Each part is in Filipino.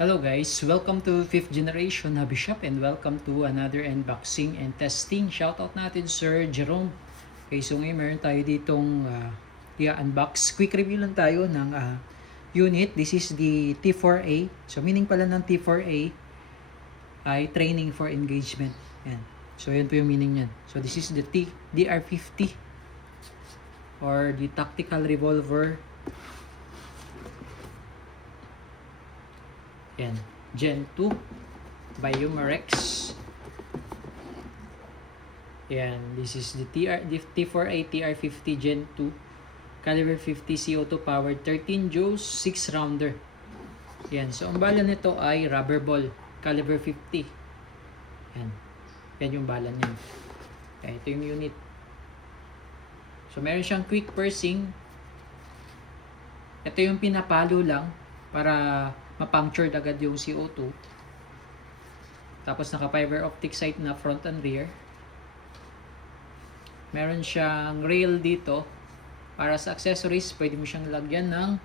Hello guys, welcome to 5th generation Hobby Shop and welcome to another unboxing and testing. Shoutout natin Sir Jerome. Okay, so ngayon meron tayo ditong unbox. Quick review lang tayo ng unit. This is the T4A. So meaning pala ng T4A ay training for engagement. Yan. So yan po yung meaning niyan. So this is the DR50 or the tactical revolver. Yan, Gen 2 by Umarex. Yan, this is the T4A TR50 Gen 2 caliber 50 CO2 powered 13 joules 6 rounder. Yan, so ang bala nito ay rubber ball caliber 50. Yan yung bala niya. Yan, ito yung unit. So meron siyang quick pursing. Ito yung pinapalo lang para ma-punctured agad yung CO2. Tapos naka fiber optic sight na front and rear. Meron siyang rail dito. Para sa accessories, pwede mo siyang lagyan ng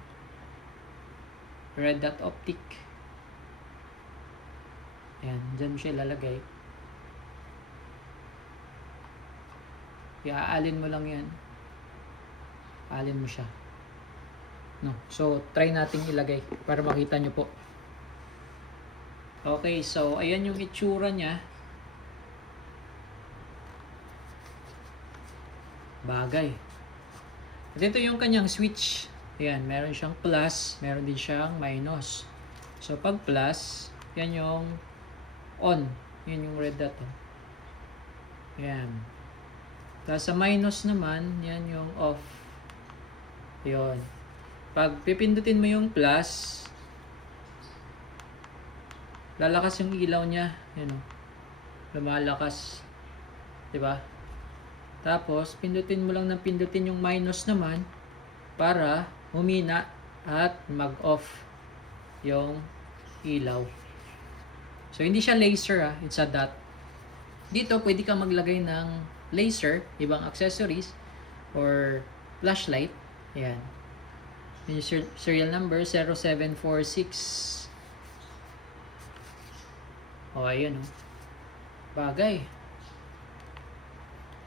red dot optic. Ayan, dyan mo siya ilalagay. Iaalin mo lang yan. Aalin mo siya. No. So, try nating ilagay para makita nyo po. Okay, so ayan yung itsura niya. Bagay. At ito yung kanyang switch. Ayan, meron siyang plus, meron din siyang minus. So, pag plus, yan yung on. Yan yung red dot. Ayan. Tapos sa minus naman, yan yung off. Ayan. Pag pipindutin mo yung plus, lalakas yung ilaw niya, lumalakas, 'di ba? Tapos pindutin mo lang ng pindutin yung minus naman para humina at mag-off yung ilaw. So hindi siya laser it's a dot. Dito pwede kang maglagay ng laser, ibang accessories or flashlight. Ayan. Yung serial number 0746. Ayun bagay.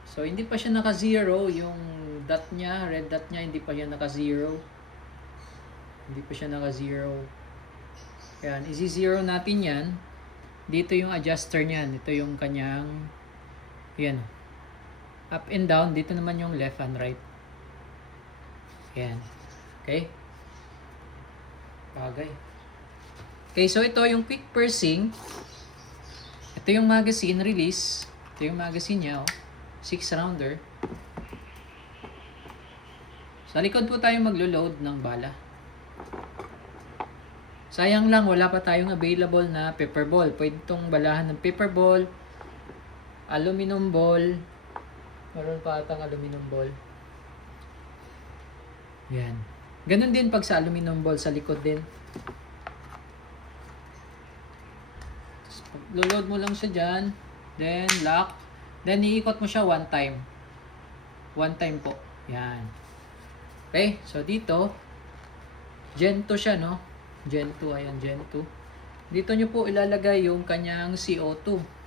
So hindi pa siya naka-zero yung dot niya, red dot niya, hindi pa siya naka-zero. Hindi pa siya naka-zero. Yan, i-zero natin yan. Dito yung adjuster niyan, ito yung kanyang yan. Up and down, dito naman yung left and right. Yan. Okay? Bagay. Okay, so ito yung quick pursing. Ito yung magazine release. Ito yung magazine niya, 6 rounder. Sa likod po tayo maglo-load ng bala. Sayang lang, wala pa tayong available na pepper ball. Pwede itong balahan ng pepper ball, aluminum ball. Meron pa atang aluminum ball. Yan. Ganun din pag sa aluminum ball sa likod din. Load mo lang siya dyan. Then lock. Then iikot mo siya one time. One time po. Yan. Okay. So dito. Gen 2 siya no. Gen 2. Ayan. Gen 2. Dito nyo po ilalagay yung kanyang CO2.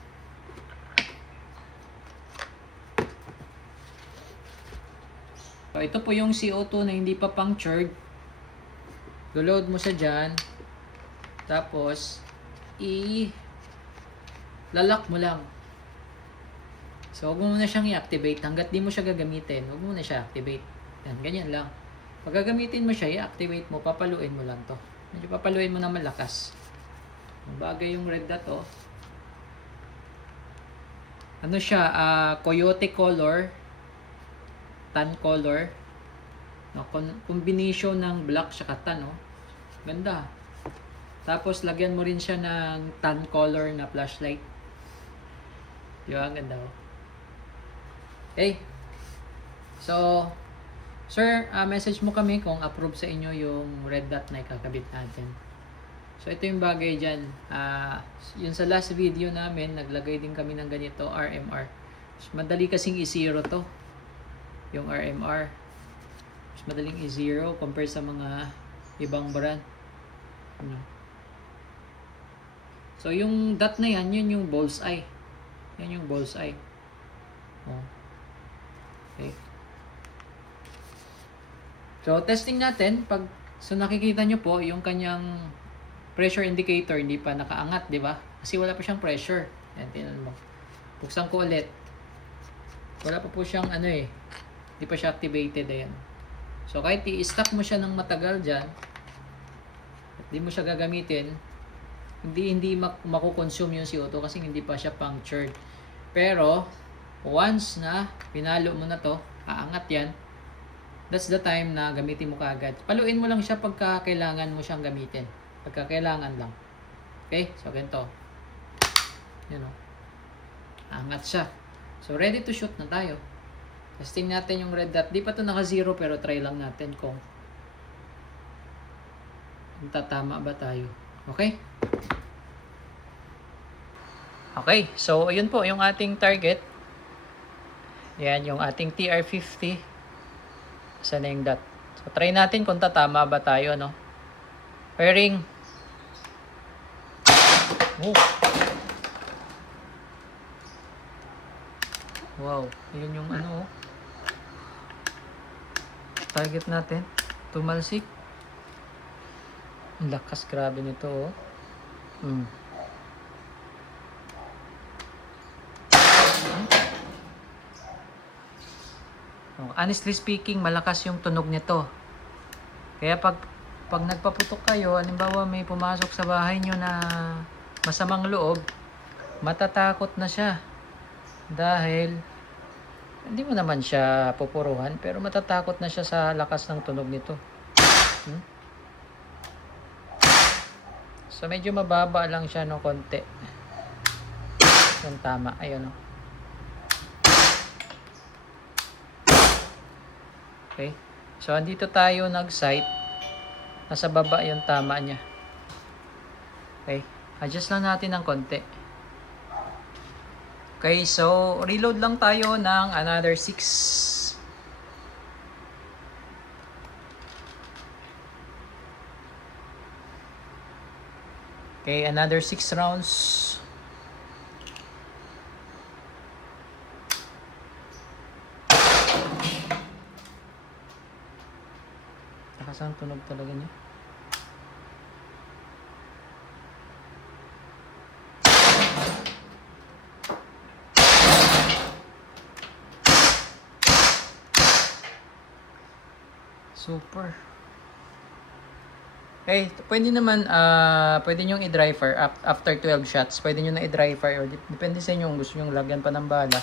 So ito po yung CO2 na hindi pa punctured. Load mo siya dyan. Tapos lalak mo lang. So huwag mo na siyang i-activate. Hanggat di mo siya gagamitin, huwag mo na siya activate. Yan, ganyan lang. Pag gagamitin mo siya, i-activate mo, papaluin mo lang to. Medyo papaluin mo na malakas. Bagay yung red dot Ano siya, coyote color, tan color. No, combination ng black at tan, Ganda. Tapos lagyan mo rin siya ng tan color na flashlight. Ang ganda. Okay. So, sir, message mo kami kung approve sa inyo yung red dot na ikakabit natin. So, ito yung bagay dyan. Yun sa last video namin, naglagay din kami ng ganito, RMR. Madali kasing i-zero to. Yung RMR. Mas madaling i-zero compare sa mga ibang brand. So, yung dot na yan, yun yung bullseye. Yan yung bullseye. Oh. Okay. So, testing natin. So, nakikita nyo po, yung kanyang pressure indicator, hindi pa nakaangat, di ba? Kasi wala pa siyang pressure. Yan, tingnan mo. Buksan ko ulit. Wala pa po siyang hindi pa siya activated. Ayan. So, kahit i-stack mo siya ng matagal dyan, at di mo siya gagamitin, hindi makukonsume yung CO2 kasi hindi pa siya punctured. Pero, once na pinalo mo na to, aangat yan, that's the time na gamitin mo kaagad. Paluin mo lang siya pagka kailangan mo siyang gamitin. Pagka kailangan lang. Okay? So, ganito. Yun o. Angat siya. So, ready to shoot na tayo. Testing natin yung red dot. Di pa to naka-0 pero try lang natin kung tatama ba tayo. Okay? Okay. So, ayun po yung ating target. Yan yung ating TR-50. Saan na yung dot? So, try natin kung tatama ba tayo, no? Pairing. Oh. Wow, yun yung target natin. Tumalsik. Ang lakas, grabe nito, oh. Honestly speaking, malakas yung tunog nito. Kaya pag nagpaputok kayo, halimbawa may pumasok sa bahay nyo na masamang loob, matatakot na siya. Dahil hindi mo naman siya pupuruhan, pero matatakot na siya sa lakas ng tunog nito. So medyo mababa lang siya no, konti. Yung tama, ayun o. Okay. So andito tayo nag-sight. Nasa baba yung tama niya. Okay. Adjust lang natin ng konti. Okay, so reload lang tayo ng another 6. Okay, another 6 rounds. Lakas ang tunog talaga niya. Super. Okay, pwede naman, pwede nyo i-dry fire after 12 shots. Pwede nyo na i-dry fire. Depende sa inyo kung gusto nyo lagyan pa ng bala.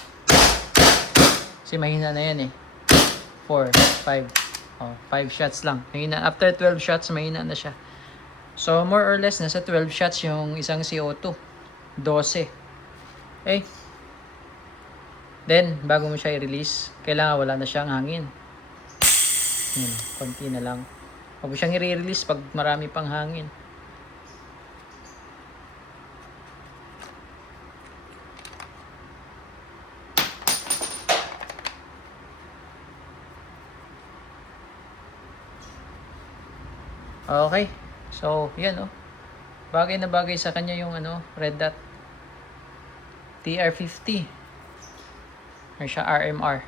Kasi mahina na yan eh. 4, 5. Oh, 5 shots lang. Mahina. After 12 shots, mahina na siya. So, more or less, nasa 12 shots yung isang CO2. 12. Okay. Then, bago mo siya i-release, kailangan wala na siyang hangin. Konti na lang. Huwag mo siyang i-release pag marami pang hangin. Okay. So, yan oh. Bagay na bagay sa kanya yung red dot. TR-50. Or siya RMR.